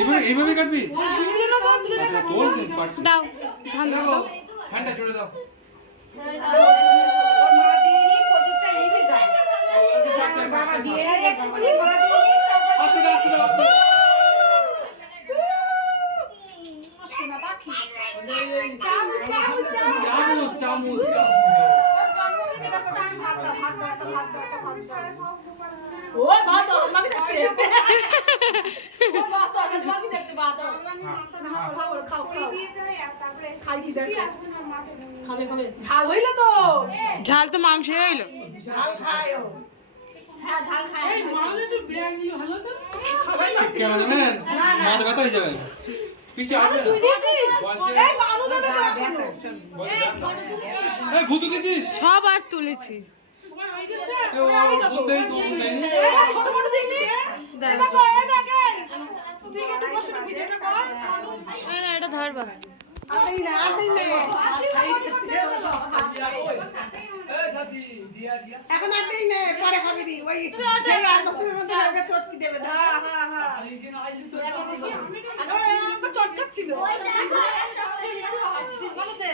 এইভাবে কাটবি? দাও ধান দাও ফ্যানটা জুড়ে দাও। চামচ ঝাল হইলো তো, ঝাল তো মাংস হইলো। ঝাল খায় ও। হ্যাঁ ঝাল খায়। ক্যামেরাম্যান মাথা ব্যথা হয়ে যাবে। পিছে আসবে না। তুই দিয়েছিস? এই বাবু দেবে তো। এই ভূত দিছিস? সব আর তুলেছি। ও ভূত দেই তো ভূত দেই নি। ছোট বড় দিইনি। এই দেখো এই দেখে। তুই কি একটু বসে ভিডিওটা কর। এটা ধরবা। আতেই না। এখন আতেই না, পরে খাবি দি। ওই সেই আর বছরের মধ্যে লাগে চটকি দেবে না। হ্যাঁ। চটকাচ্ছিল। বলো দে।